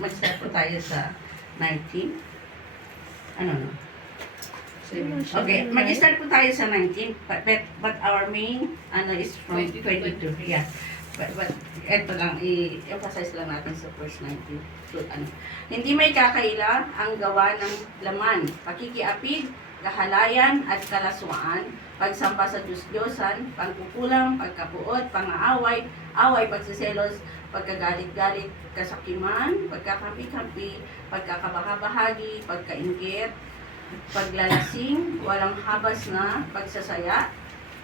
Mag-start po tayo sa 19. Ano no? Okay, mag-start po tayo sa 19, but our main is from 22. Yeah. But ito lang, i-emphasize lang natin sa verse 19. So, hindi may kakaila ang gawa ng laman, pakikiapid, kahalayan at kalaswaan, pagsamba sa Diyos-Diyosan, pagkukulang, pagkapuot, pangaaway, away, pagsiselos, pagkagalit-galit, kasakiman, pagkakampi-kampi, pagkakabahabahagi, pagkainggit, paglalasing, walang habas na pagsasaya,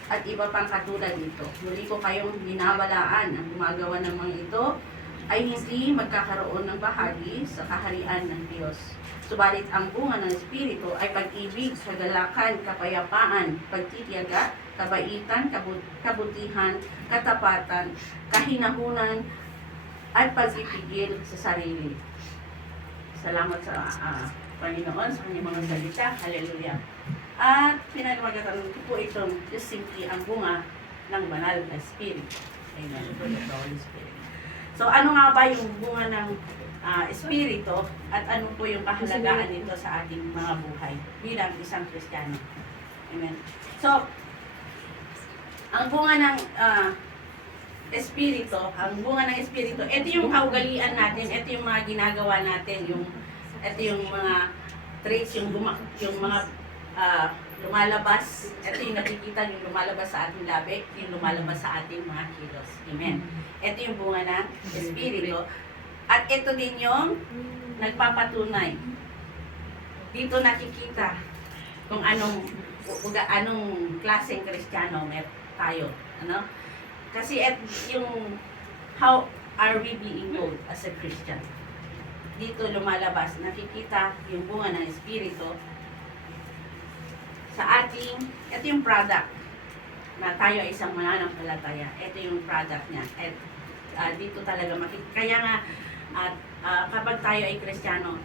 at iba pang katulad nito. Muli ko kayong binabalaan ang gumagawa ng mga ito ay hindi magkakaroon ng bahagi sa kaharian ng Diyos. Subalit ang bunga ng Espiritu ay pag-ibig, kagalakan, kapayapaan, pagtitiyaga, kabaitan, kabutihan, katapatan, kahinahunan, at pagpipigil sa sarili. Salamat sa Panginoon sa kanyang mga salita. Hallelujah. At pinagmagatan ko po itong just simply ang bunga ng banal na Spirit. Amen. The Holy Spirit. So ano nga ba yung bunga ng Espiritu at ano po yung kahalagaan nito sa ating mga buhay bilang isang Kristiyano? Amen. So, ang bunga ng Espiritu, ito yung kaugalian natin, ito yung mga ginagawa natin, ito yung mga traits, yung mga lumalabas, ito yung nakikita yung lumalabas sa ating labi, yung lumalabas sa ating mga kilos. Amen. Ito yung bunga ng Espiritu. At ito din yung nagpapatunay. Dito nakikita kung anong klaseng Kristiyano tayo. Ano? Kasi yung how are we being known as a Christian? Dito lumalabas, nakikita yung bunga ng Espiritu sa ating, ito yung product na tayo ay isang mananampalataya. Ito yung product niya. Dito talaga makikita. Kaya nga, kapag tayo ay Kristiyano,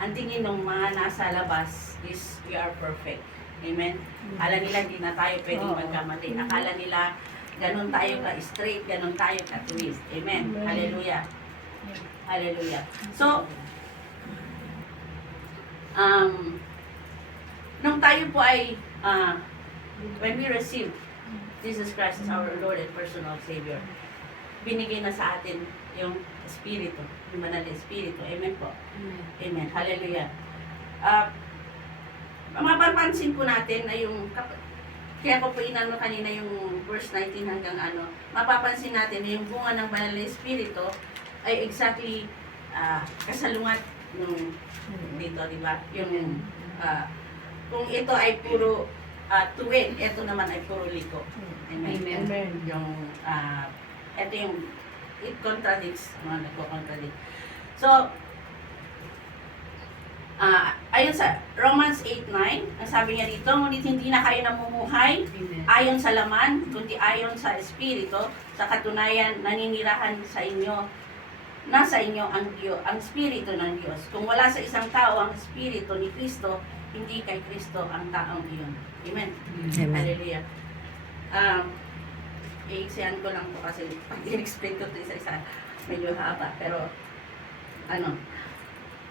ang tingin ng mga nasa labas is we are perfect. Amen? Akala nila hindi na tayo pwedeng magkamali. Akala nila ganun tayo ka-straight, ganun tayo ka-twist. Amen? Hallelujah. Hallelujah. So, nung tayo po ay, when we receive Jesus Christ as our Lord and personal Savior, binigay na sa atin yung Espiritu, yung Banal na Espiritu. Amen po. Amen. Hallelujah. Mapapansin po natin na kaya ko po inano kanina yung verse 19 hanggang mapapansin natin na yung bunga ng Banal na Espiritu ay exactly kasalungat nung dito, di ba? Yung kung ito ay puro tuwid, ito naman ay puro liko. Amen. Amen. Ito yung it contradicts, mga nagko-contradict. So, ayon sa Romans 8:9, ang sabi niya dito, ngunit hindi na kayo namumuhay ayon sa laman, kundi ayon sa Espiritu, sa katunayan naninirahan sa inyo, nasa inyo ang Espiritu ng Diyos. Kung wala sa isang tao ang Espiritu ni Kristo, hindi kay Kristo ang taong iyon. Amen. Amen. Hallelujah. I-explain ko lang po kasi pag i-explain ko ito isa-isa, medyo haba. Pero,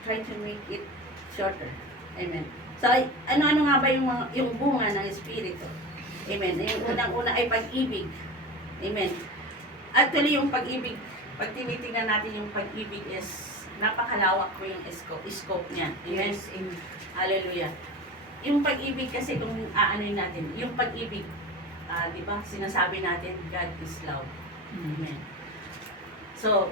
try to make it shorter. Amen. So, ano nga ba yung bunga ng Espiritu? Amen. Yung unang-una ay pag-ibig. Amen. Actually, yung pag-ibig, pag tinitingnan natin yung pag-ibig is napakalawak ko yung scope niya. Amen. Yes. Hallelujah. Yung pag-ibig kasi kung aanoin natin, yung pag-ibig, di ba, sinasabi natin, God is love. Amen. So,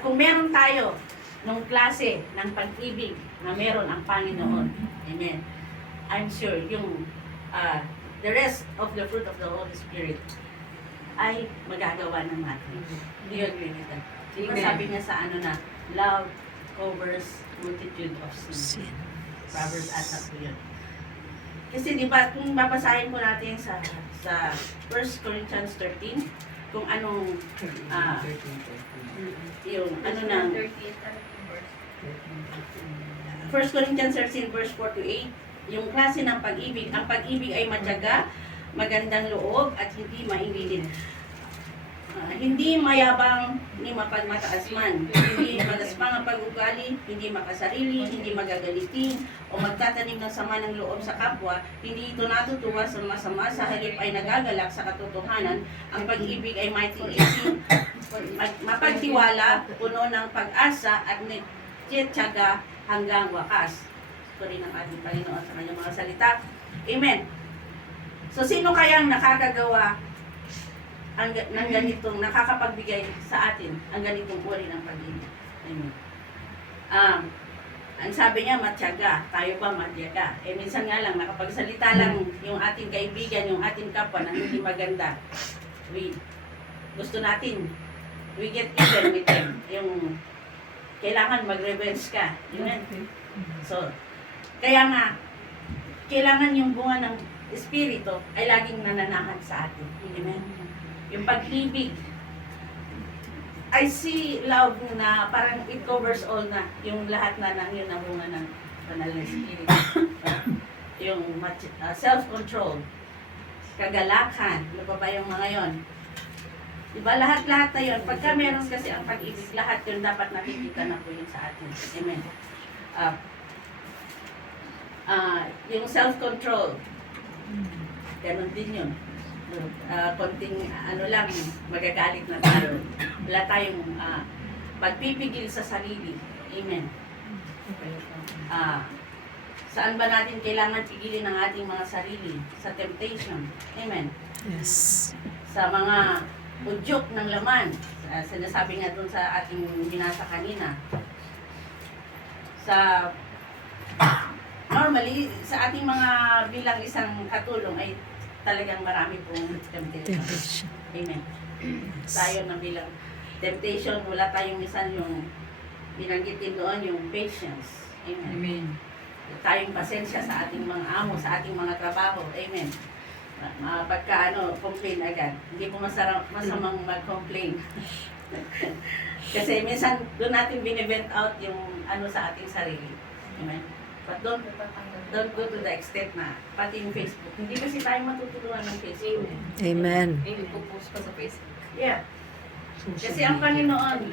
kung meron tayo nung klase ng pag-ibig na meron ang Panginoon, amen, I'm sure yung the rest of the fruit of the Holy Spirit ay magagawa ng natin. Do you agree with that? Diba sabi niya sa love covers multitude of sin. Proverbs ata po yun. Kasi di ba, kung babasahin po natin sa 1 Corinthians 13, kung anong yung 1 Corinthians 13 verse 4 to 8, yung klase ng pag-ibig. Ang pag-ibig ay matyaga, magandang loob, at hindi maingilin. Hindi mayabang ni mapagmataas man, hindi magaspang ang pag-ugali, hindi makasarili, hindi magagalitin, o magtatanim ng sama ng loob sa kapwa, hindi ito natutuwa sa masama, sa halip ay nagagalak sa katotohanan, ang pag-ibig ay maitiisin, mapagtiwala, puno ng pag-asa at nagtitiyaga hanggang wakas. Ito rin ang ating Panginoon sa kanyang mga salita. Amen. So, sino kayang nakakagawa ng ganitong, nakakapagbigay sa atin ang ganitong uri ng pag-ibig? Amen. Ang sabi niya, matyaga. Tayo ba matyaga? Minsan nga lang, nakapagsalita lang yung ating kaibigan, yung ating kapwa na hindi maganda. Gusto natin, we get even with them. Yung kailangan mag-revenge ka. Amen. So, kaya nga, kailangan yung bunga ng Espiritu ay laging nananahan sa atin. Amen. Yung pag-ibig. I see love na parang it covers all na. Yung lahat na ng yun ang bunga ng banal na Espiritu. Yung self-control, kagalakan, ano pa ba yung mga yon? Diba, lahat-lahat na yun. Pagka meron kasi ang pag-ibig, lahat yun dapat nakikita na po yun sa atin. Amen. Yung self-control, ganun din yun. Konting ano lang, magagalit na tayo. Wala tayong pagpipigil sa sarili. Amen. Saan ba natin kailangan pigilin ang ating mga sarili? Sa temptation. Amen. Yes. Sa mga udyok ng laman. Sinasabi nga dun sa ating binasa kanina. Normally, sa ating mga bilang isang katulong ay talagang marami pong temptation. Amen. Tayo na bilang temptation, wala tayong minsan yung binanggitin doon, yung patience. Amen. Amen. Tayong pasensya sa ating mga amo, sa ating mga trabaho. Amen. Pagka complain agad. Hindi po masamang mag-complain. Kasi minsan doon natin binivent out yung sa ating sarili. Amen. But don't go to the extent na pati yung Facebook. Hindi kasi tayo matutulungan ng Facebook. Amen. Ipo-post pa sa Facebook. Yeah. Kasi ang Panginoon,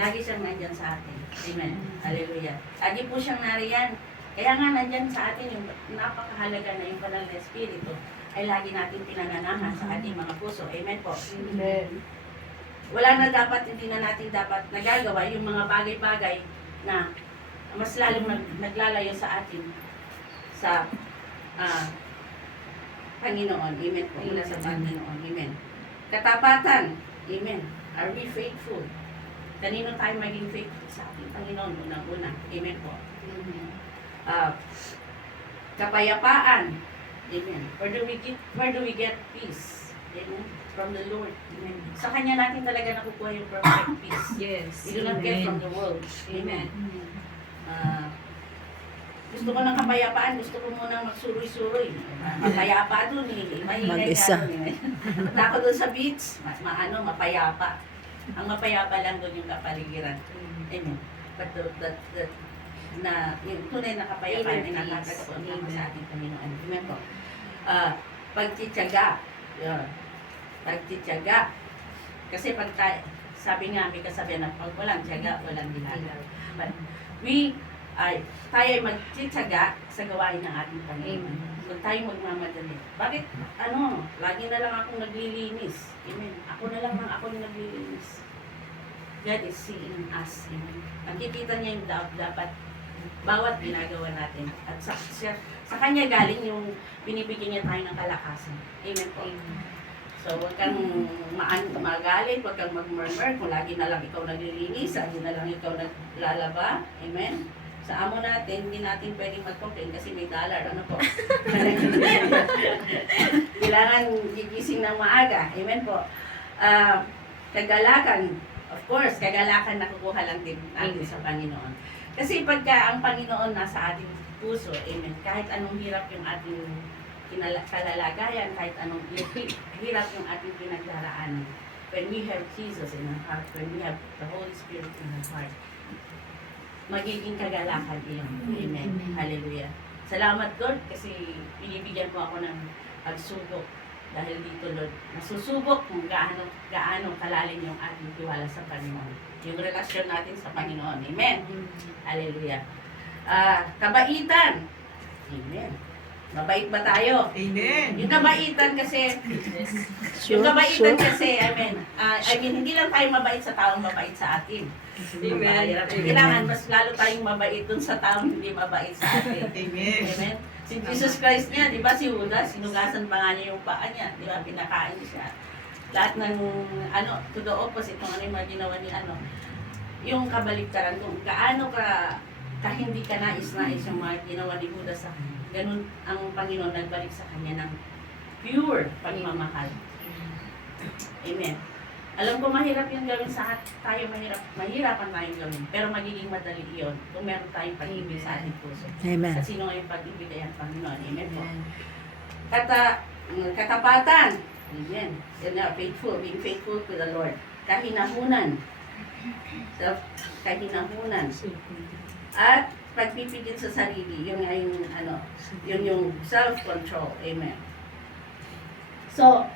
lagi siyang nandyan sa atin. Amen. Hallelujah. Lagi po siyang nariyan. Kaya nga nandyan sa atin yung napakahalaga na yung banal na Espiritu ay lagi natin pinananahan sa ating mga puso. Amen po. Amen. Wala na dapat, hindi na natin dapat nagagawa yung mga bagay-bagay na mas lalong naglalayo sa atin sa Panginoon. Amen po. Mula sa Panginoon. Amen. Katapatan. Amen. Are we faithful? Kanino tayo maging faithful? Sa ating Panginoon. Unang-una. Amen po. Kapayapaan. Amen. Where do we get peace? Amen. From the Lord. Amen. Sa Kanya natin talaga nakukuha yung perfect peace. Yes. We do not get from the world. Amen. Gusto ko ng kapayapaan, gusto ko munang magsuroy-suroy. Mapayapa doon eh. Maingay Mag-isa. ka doon eh. Punta ako doon sa beach, mapayapa. Ang mapayapa lang doon yung kapaligiran. Amen. But yung tunay na kapayapaan ay nakakataon naman sa ating Panginoon. Amen po. Pagtityaga. Pagtityaga. Kasi sabi nga, may kasabihan na pag walang tiyaga, walang ginagawa. But tayo ay magtityaga sa gawain ng ating Panginoon. Huwag tayo magmamadali. Bakit, lagi na lang akong naglilinis. Amen. Ako na lang ako yung naglilinis. God is seeing us. Amen. Nakikita niya yung dapat bawat ginagawa natin. At sa Kanya galing yung binibigyan niya tayo ng kalakasan. Amen po. So, huwag kang magalit, huwag kang mag-murmur. Kung lagi na lang ikaw naglilinis, lagi na lang ikaw naglalaba. Amen. Sa amo natin, hindi natin pwedeng mag-complain kasi may dollar. Ano po? Kailangan gigising ng maaga. Amen po. Kagalakan, of course, kagalakan nakukuha lang din natin sa Panginoon. Kasi pagka ang Panginoon nasa ating puso, amen, kahit anong hirap yung ating kalalagayan, kahit anong hirap yung ating pinagdaraanan, when we have Jesus in our heart, when we have the Holy Spirit in our heart, magiging kagalakan iyon. Amen. Hallelujah. Salamat, Lord, kasi binibigyan mo ako ng pagsubok Dahil dito, Lord, nasusubok kung gaano kalalim yung ating tiwala sa Panginoon. Yung relasyon natin sa Panginoon. Amen. Hallelujah. Kabaitan. Amen. Mabait ba tayo? Amen. Yung kabaitan kasi, Sure, I mean, hindi lang tayo mabait sa taong mabait sa atin. Amen. Kailangan mas lalo tayong mabait dun sa taong hindi mabait sa atin. Amen. Amen. Si Jesus Christ niya, di ba si Judas, sinugasan pa nga niya yung paa niya, di ba, pinakain siya. Lahat ng, to the opposite, kung ano yung mga ginawa ni yung kabaliktaran, kung gaano ka hindi ka nais-nais yung mga ginawa ni Judas sa kanya. Ganun ang Panginoon nagbalik sa kanya ng pure pagmamahal. Amen. Alam ko mahirap yung gawin sa tayo, mahirapan tayong gawin. Pero magiging madali yun kung meron tayong pag-ibig sa ating puso. Amen. At sino ngayong pag-ibig ay ang Panginoon. Amen po. Katapatan. Amen. Yan na, being faithful to the Lord. Kahinahunan. Kahinahunan. At pagpipigil sa sarili, yun yung self-control. Amen. So,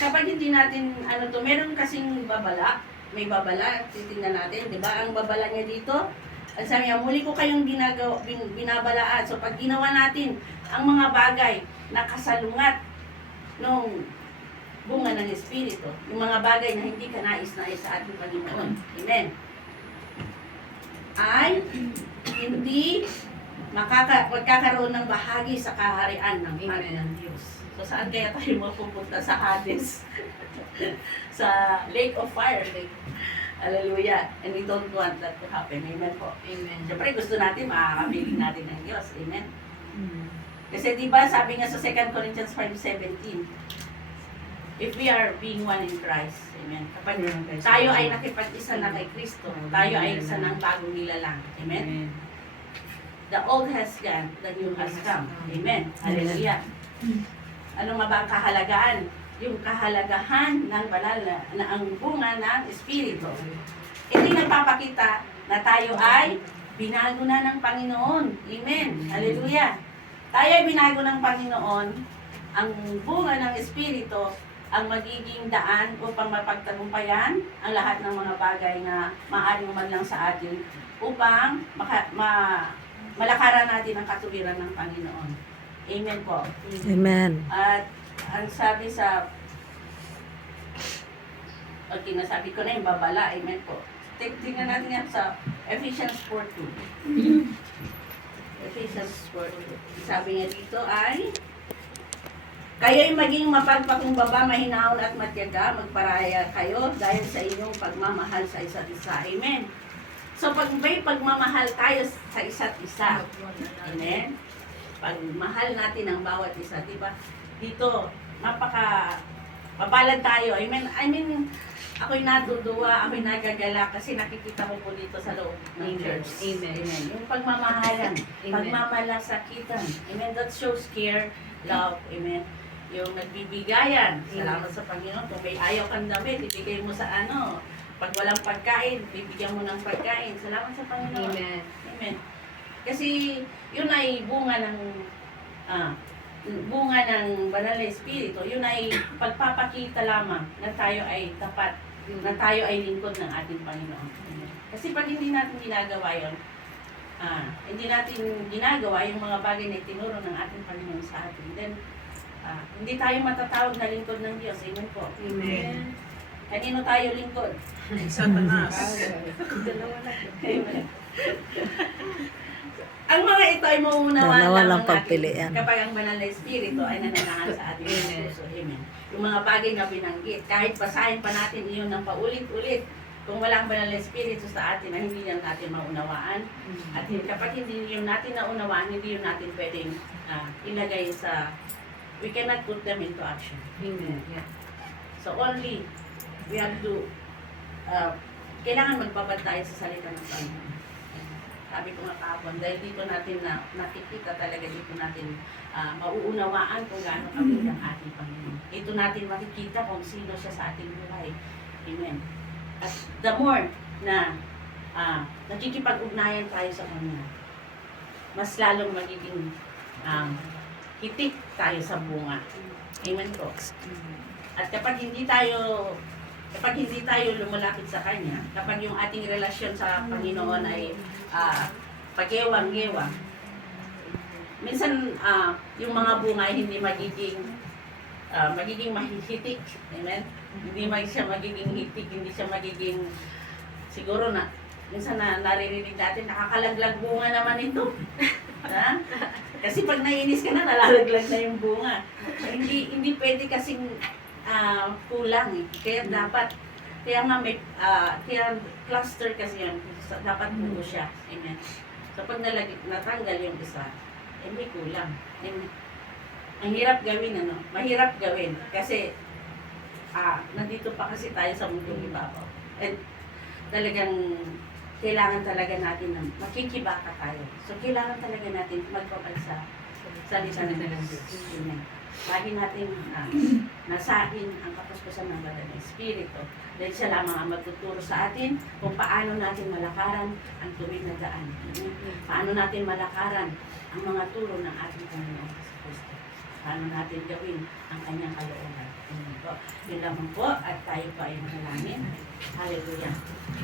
kapag hindi natin, meron kasing babala, may babala, titingnan natin, di ba? Ang babala niya dito, ang sabi niya, muli ko kayong binabalaan. So, pag ginawa natin ang mga bagay na kasalungat nung bunga ng Espiritu, yung mga bagay na hindi ka nais-nais sa ating Panginoon. Amen. Ay hindi magkakaroon ng bahagi sa kaharian ng Panginoon Diyos. So saan kaya tayo mapupunta sa Hades? Sa lake of fire. Hallelujah. And we don't want that to happen. Amen po. Amen. Siyempre gusto natin makakabiling natin ng Diyos. Amen. Kasi diba sabi nga sa 2 Corinthians 5:17, if we are being one in Christ, amen. Kapag tayo ay nakipag-isa na kay Kristo, tayo ay isa ng bagong nilalang. Amen. The old has gone, the new has come. Amen. Hallelujah. Ano nga ba ang kahalagahan? Yung kahalagahan ng banal na ang bunga ng Espiritu. Ito'y nagpapakita na tayo ay binago na ng Panginoon. Amen. Hallelujah. Tayo ay binago ng Panginoon. Ang bunga ng Espiritu ang magiging daan upang mapagtagumpayan ang lahat ng mga bagay na maaaring man lang sa atin upang malakaran natin ang katuwiran ng Panginoon. Amen po. Amen. At ang sabi sa nasabi ko na yung babala, amen po. Tingnan natin yan sa Ephesians 4:2. Ephesians 4:2. Sabi niya dito ay, kayo'y maging mapagpakumbaba, mahinahon at matyaga, magparaya kayo dahil sa inyong pagmamahal sa isa't isa. Amen. So pag may pagmamahal tayo sa isa't isa, amen, pagmahal natin ang bawat isa, di ba? Dito, mapalad tayo. Amen. I mean, ako'y naduduwa, ako'y nagagala kasi nakikita ko po dito sa loob ng church. Amen. Amen. Yung pagmamahalan, Amen. pagmamalasakitan. Amen. That shows care, love. Amen. Yung nagbibigayan. Salamat sa Panginoon. Kung may ayaw kang damit, ibigay mo sa Pag walang pagkain, bibigyan mo ng pagkain. Salamat sa Panginoon. Amen. Amen. Kasi yun ay bunga ng banal na Espiritu. Yun ay pagpapakita lamang na tayo ay tapat, na tayo ay lingkod ng ating Panginoon. Amen. Kasi pag hindi natin ginagawa yun, hindi natin ginagawa yung mga bagay na tinuro ng ating Panginoon sa atin, then hindi tayo matatawag na lingkod ng Diyos. Amen po. Amen. Kanino tayo lingkod? Satanas. Amen. Ang mga ito ay mauunawaan Dalawa lang lamang natin pagpilian. kapag ang banal na Espiritu ay nananahan sa ating mga puso. Amen. Yung mga bagay na binanggit, kahit basahin pa natin iyon ng paulit-ulit, kung walang banal na Espiritu sa atin, na hindi lang natin maunawaan. At kapag hindi yun natin naunawaan, hindi yun natin pwedeng ilagay sa, we cannot put them into action. Amen. Yeah. So only, we have to, kailangan magbabad tayo sa salita ng Panginoon. Sabi ko nga kahapon, dahil dito natin nakikita talaga, dito natin mauunawaan kung gaano kami ang ating Panginoon. Dito natin makikita kung sino siya sa ating buhay. Amen. At the more na nakikipag-ugnayan tayo sa Kanya, mas lalong magiging hitik tayo sa bunga. Amen po. At kapag hindi tayo lumalapit sa Kanya, kapag yung ating relasyon sa Panginoon ay pagewang-gewang, minsan yung mga bunga ay hindi magiging mahihitik. Amen? Hindi siya magiging hitik, hindi siya magiging, siguro na, minsan naririnig natin, nakakalaglag bunga naman ito. Ha? Kasi pag nainis ka na, nalalaglag na yung bunga. Hindi pwede kasing kulang eh. Kaya dapat, kaya nga may, kaya cluster kasi yan, dapat buo siya. Amen. So pag natanggal yung isa, may kulang. Amen. Ang hirap gawin, mahirap gawin. Kasi, nandito pa kasi tayo sa mundong ibabaw. And talagang, kailangan talaga natin na makikibaka tayo. So, kailangan talaga natin magbabal sa salita ng Diyos. Amen. Lagi natin nasahin ang kapuspusan ng banal na Espiritu. Dahil siya lamang ang magtuturo sa atin kung paano natin malakaran ang tuwid na daan. Paano natin malakaran ang mga turo ng ating Panginoon sa Kristo. Paano natin gawin ang kanyang kalooban. Yun lamang po at tayo po ay manalangin. Hallelujah.